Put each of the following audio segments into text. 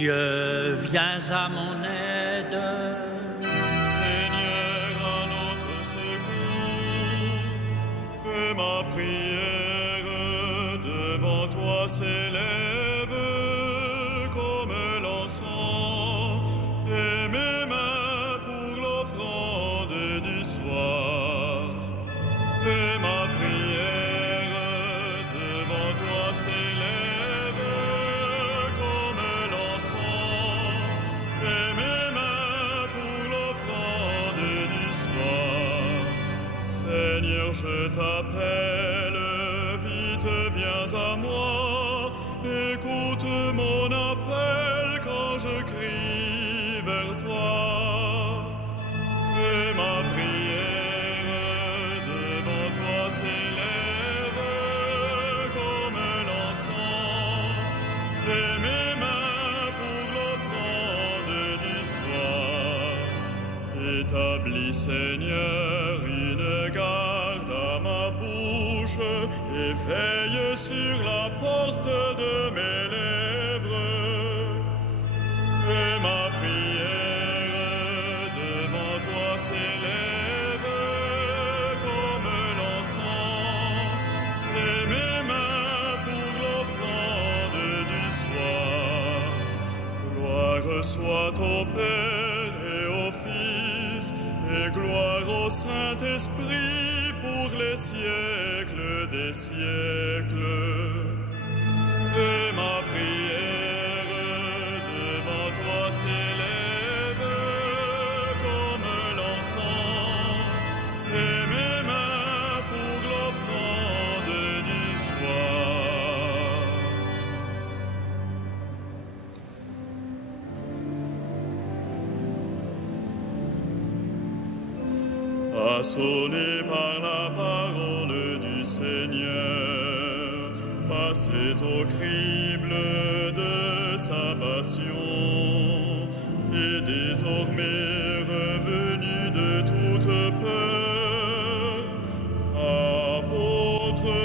Dieu, viens à mon aide. Seigneur, à notre secours, que ma prière devant toi s'élève comme l'encens, et mes mains pour l'offrande du soir. Que ma prière devant toi s'élève comme l'encens, et mes mains pour l'offrande du soir. Seigneur, je t'appelle, vite viens à moi, écoute mon appel quand je crie vers toi. Que ma prière devant toi s'élève comme l'encens, et mes mains pour l'offrande du soir. Établis, Seigneur, une garde à ma bouche, et veille sur la porte de mes lèvres. Que ma prière devant toi s'élève comme l'encens, et mes mains pour l'offrande du soir. Gloire soit au Père et au Fils, et gloire au Saint-Esprit pour les siècles des siècles. Que ma prière devant toi s'élève comme l'encens, et mes mains pour l'offrande du soir. Façonnés par la parole du Seigneur, passés au crible de sa passion, et désormais revenus de toute peur, apôtres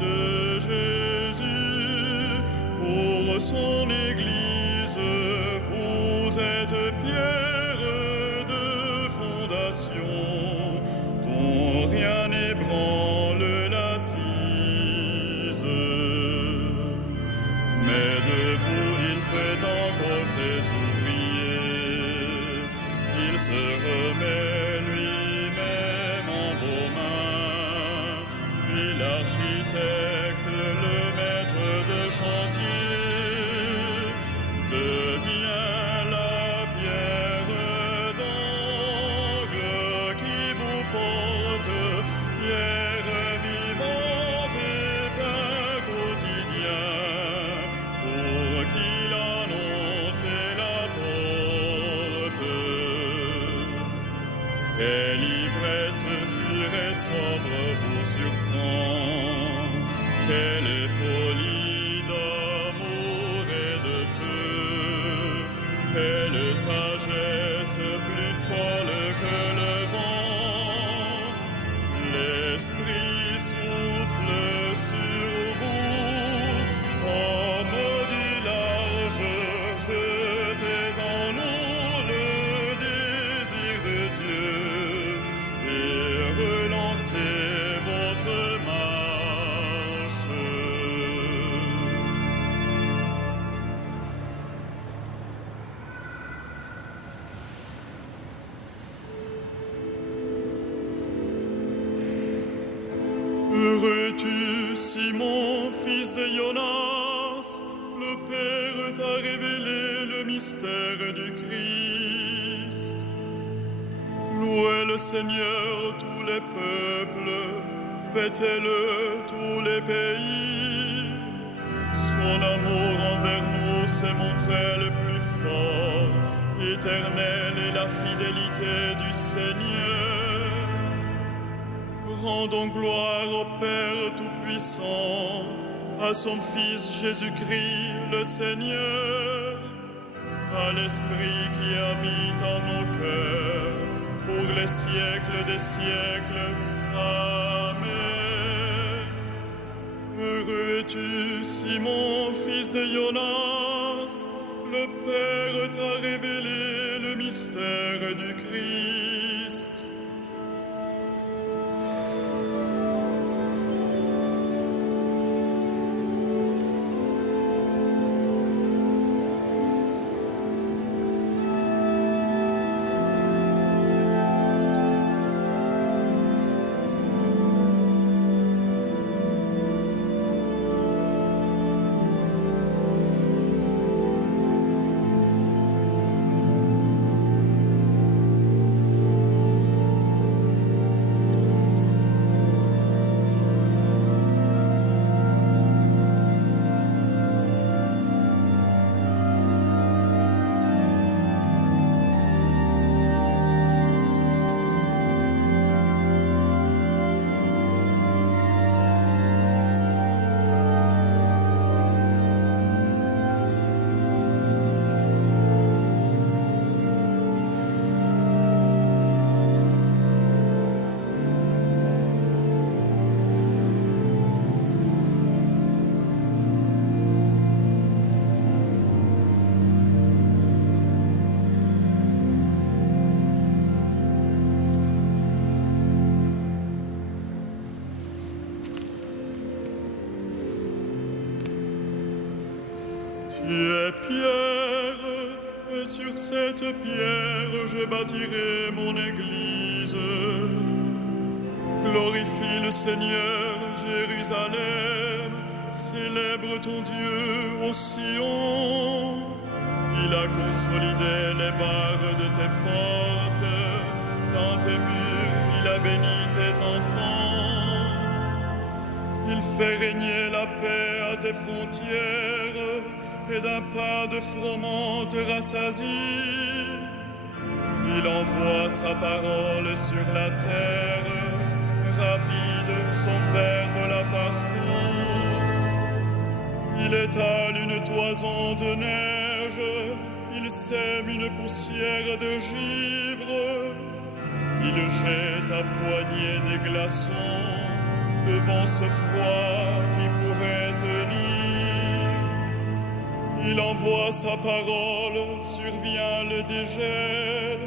de Jésus, pour son Église, vous êtes pierre de fondation, dont rien n'ébranle l'assise. Mais de vous il fait encore ses ouvriers, il se remet lui-même en vos mains, lui l'architecte, le maître de chantier, devient la pierre d'angle qui vous porte, pierre vivante et pain quotidien, pour qu'il annonce et l'apporte. Quelle ivresse pure et sobre vous surprend, quelle folie d'amour et de feu, quelle sagesse plus folle que le vent. L'Esprit souffle sur vous, hommes du large, jetez en nous le désir de Dieu, et relancez votre marche. Heureux tu, Simon, fils de Jonas, le Père t'a révélé le mystère du Christ. Louez le Seigneur tous les peuples, fêtez-le tous les pays. Son amour envers nous s'est montré le plus fort, éternel est la fidélité du Seigneur. Rendons gloire au Père Tout-Puissant, à son Fils Jésus-Christ le Seigneur, à l'Esprit qui habite en nos cœurs, pour les siècles des siècles. Amen. Heureux es-tu, Simon, fils de Jonas, le Père t'a révélé le mystère du Christ. Tu es pierre, et sur cette pierre je bâtirai mon église. Glorifie le Seigneur, Jérusalem, célèbre ton Dieu au Sion. Il a consolidé les barres de tes portes, dans tes murs il a béni tes enfants. Il fait régner la paix à tes frontières, et d'un pain de froment te rassasie. Il envoie sa parole sur la terre, rapide son verbe la parcourt. Il étale une toison de neige, il sème une poussière de givre. Il jette à poignée des glaçons devant ce froid qui pourrait tenir. Il envoie sa parole, survient le dégel.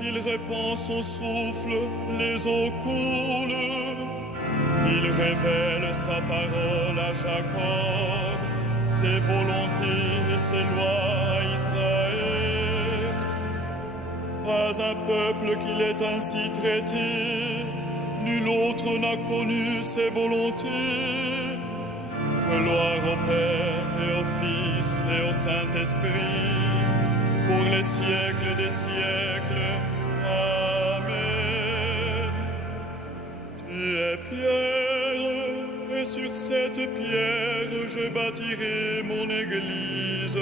Il répand son souffle, les eaux coulent. Il révèle sa parole à Jacob, ses volontés et ses lois à Israël. Pas un peuple qu'il ait ainsi traité, nul autre n'a connu ses volontés. Gloire au Père et au Fils et au Saint-Esprit, pour les siècles des siècles. Amen. Tu es pierre, et sur cette pierre je bâtirai mon église.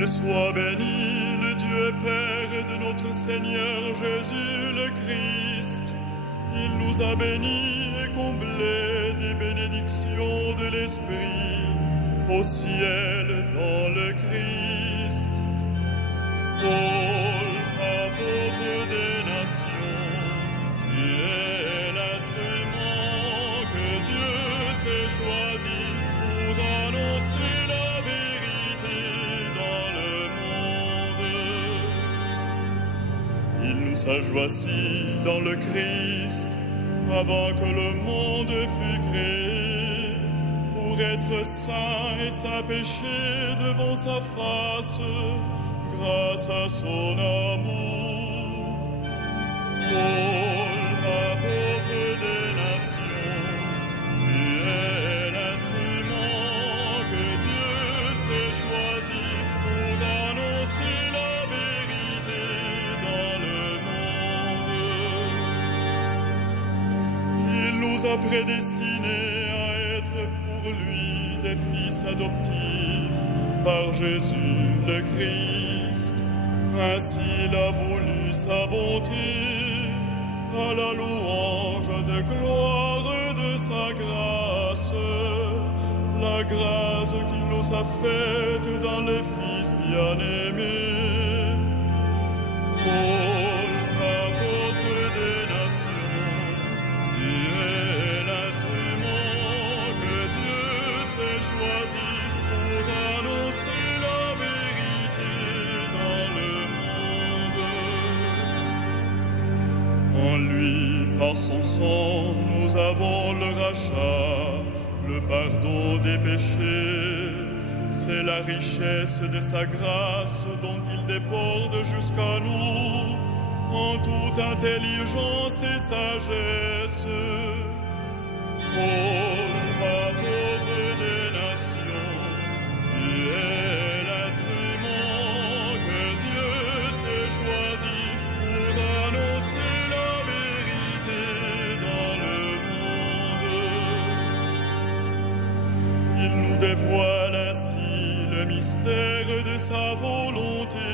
Qu'il soit béni, le Dieu et Père de notre Seigneur Jésus le Christ. Il nous a bénis et comblés des bénédictions de l'Esprit au ciel dans le Christ. Paul, apôtre des nations, qui est l'instrument que Dieu s'est choisi pour annoncer la vérité dans le monde. Il nous a choisis dans le Christ avant que le monde fût créé, pour être saints et sans péché devant sa face, grâce à son amour. Paul, apôtre des nations, tu es l'instrument que Dieu s'est choisi pour annoncer la vérité dans le monde. Il nous a prédestinés à être pour lui des fils adoptifs par Jésus le Christ. Ainsi il a voulu sa bonté, à la louange de gloire de sa grâce, la grâce qu'il nous a faite dans le Fils bien-aimé. Paul, apôtre des nations, qui est l'instrument que Dieu s'est choisi pour annoncer la vérité dans le monde. En lui, par son sang, nous avons le rachat, le pardon des péchés. C'est la richesse de sa grâce dont il déborde jusqu'à nous, en toute intelligence et sagesse. Paul, apôtre des nations, qui est l'instrument que Dieu s'est choisi pour annoncer la vérité dans le monde. Il nous dévoile ainsi le mystère de sa volonté,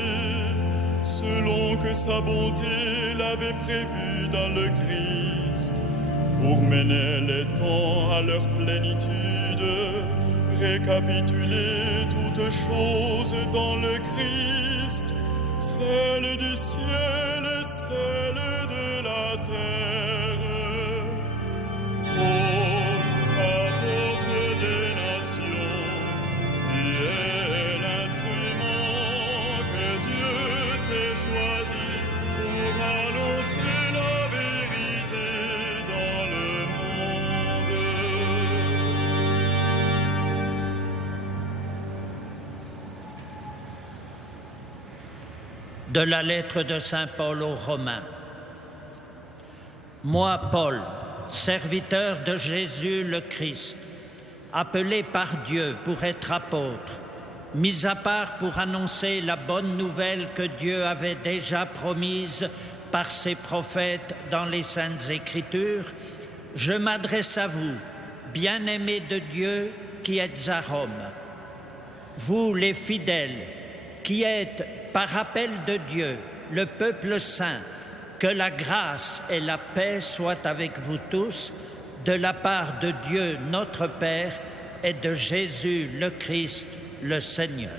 selon que sa bonté l'avait prévu dans le Christ, pour mener les temps à leur plénitude, récapituler toutes choses dans le Christ, celle du ciel et celle de la terre. Paul, apôtre des nations, qui est l'instrument que Dieu s'est choisi pour annoncer la vérité dans le monde. De la lettre de Saint Paul aux Romains. Moi, Paul, serviteur de Jésus le Christ, appelé par Dieu pour être apôtre, mis à part pour annoncer la bonne nouvelle que Dieu avait déjà promise par ses prophètes dans les Saintes Écritures, je m'adresse à vous, bien-aimés de Dieu qui êtes à Rome. Vous, les fidèles, qui êtes, par appel de Dieu, le peuple saint, que la grâce et la paix soient avec vous tous, de la part de Dieu notre Père et de Jésus le Christ, le Seigneur.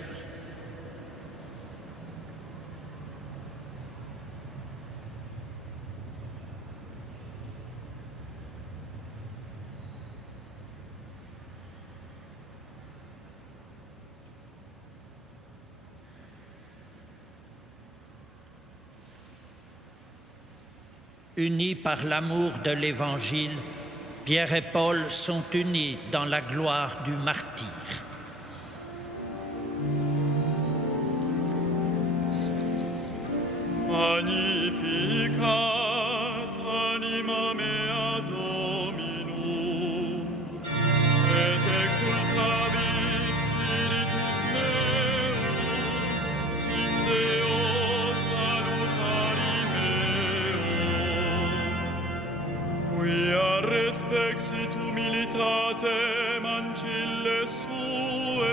Unis par l'amour de l'Évangile, Pierre et Paul sont unis dans la gloire du martyre. Magnificat anima mea Dominum, et exultavit spiritus meus, in Deo salutari meo. Quia respexit humilitatem ancille sue,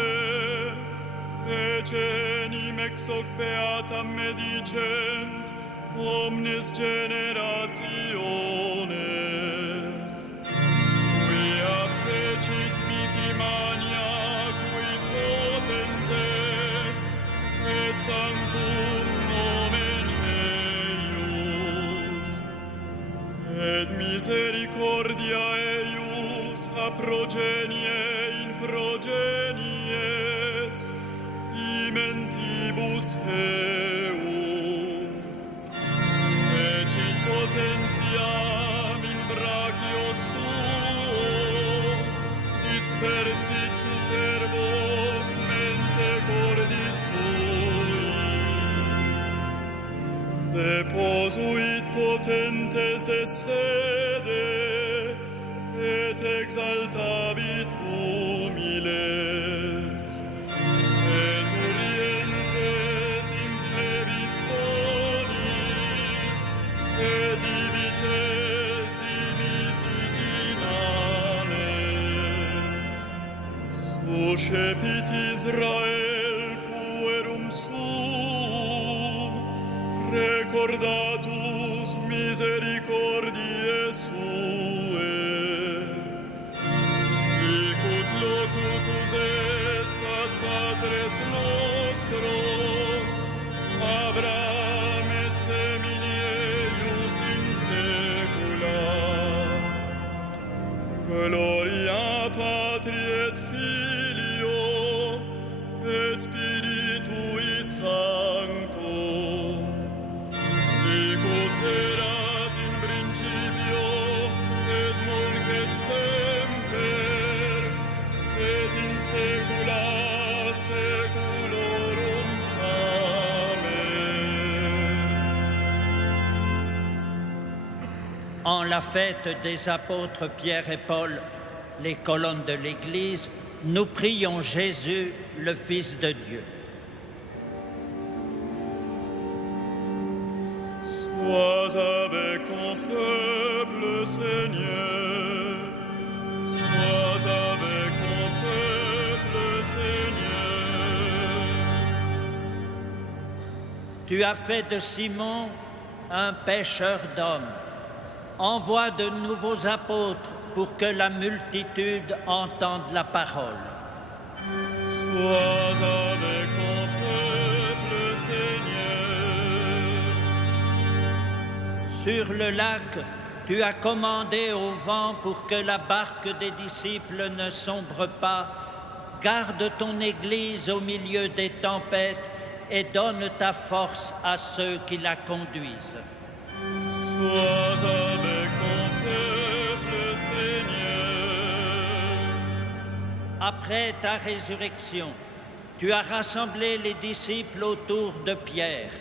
ecce ex hoc beatam medicent omnes generationes. Quia fecit mihi mania cui potens est, et sanctum nomen eius. Et misericordia eius a progenie in progenies, timentibus eum. Fecit potentiam in brachio suo, dispersit super vos mente cordis sui. Deposuit potentes de sede, et exaltabit humiles. Esurientes implebit bonis, et divites dimisit inanes. Suscepit Israel puerum suum, recordatus misericordiae suae. Sicut locutus est ad patres nostros, Abraham et semini eius in saecula. Gloria Patri et Filio et Spiritui Sancto, sicut erat in principio et nunc et semper et in saecula saeculorum. Amen. En la fête des apôtres Pierre et Paul, les colonnes de l'Église, nous prions Jésus, le Fils de Dieu. Sois avec ton peuple, Seigneur. Sois avec ton peuple, Seigneur. Tu as fait de Simon un pêcheur d'hommes. Envoie de nouveaux apôtres pour que la multitude entende la parole. Sois avec ton peuple, Seigneur. Sur le lac, tu as commandé au vent pour que la barque des disciples ne sombre pas. Garde ton Église au milieu des tempêtes et donne ta force à ceux qui la conduisent. Sois avec ton peuple, Seigneur. Après ta résurrection, tu as rassemblé les disciples autour de Pierre.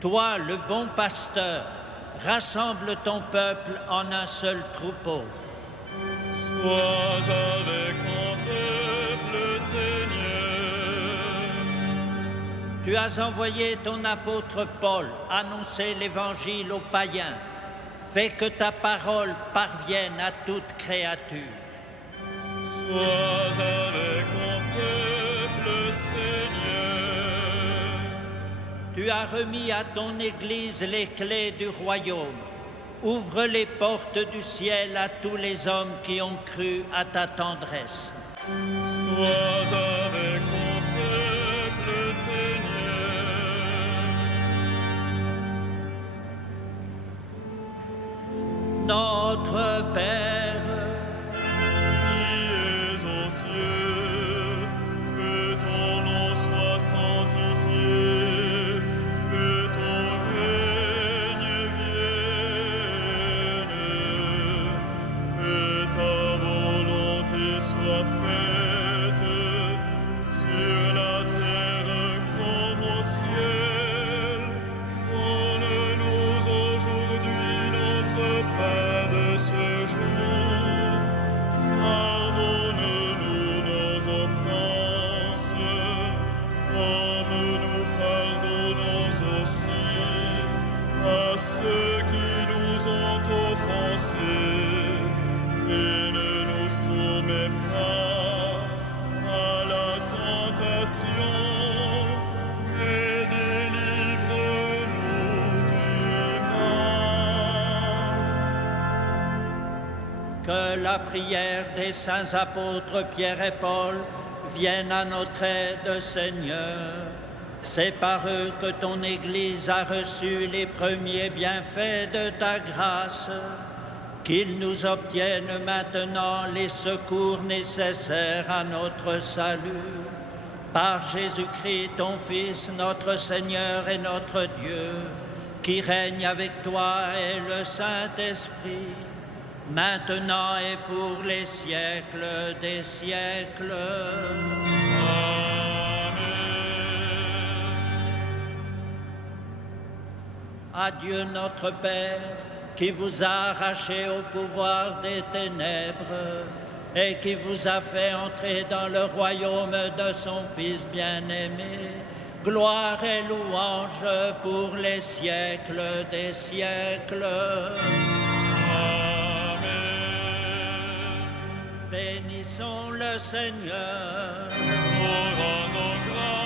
Toi, le bon pasteur, rassemble ton peuple en un seul troupeau. Sois avec ton peuple, Seigneur. Tu as envoyé ton apôtre Paul annoncer l'Évangile aux païens. Fais que ta parole parvienne à toute créature. Sois avec ton peuple, Seigneur. Tu as remis à ton Église les clés du royaume. Ouvre les portes du ciel à tous les hommes qui ont cru à ta tendresse. Sois avec ton peuple, Seigneur. Notre Père, qui es aux cieux, que ton nom soit sanctifié, que ton règne vienne, que ta volonté soit faite sur la terre comme au ciel. Donne-nous aujourd'hui notre pain de ce jour. Pardonne-nous nos offenses, comme nous pardonnons aussi à ceux qui nous ont offensés. Et ne nous soumets pas à la tentation, Que la prière des saints apôtres Pierre et Paul vienne à notre aide, Seigneur. C'est par eux que ton Église a reçu les premiers bienfaits de ta grâce. Qu'ils nous obtiennent maintenant les secours nécessaires à notre salut. Par Jésus-Christ, ton Fils, notre Seigneur et notre Dieu, qui règne avec toi et le Saint-Esprit, maintenant et pour les siècles des siècles. Adieu notre Père, qui vous a arraché au pouvoir des ténèbres et qui vous a fait entrer dans le royaume de son Fils bien-aimé. Gloire et louange pour les siècles des siècles. Bénissons le Seigneur. Nous rendons grâce.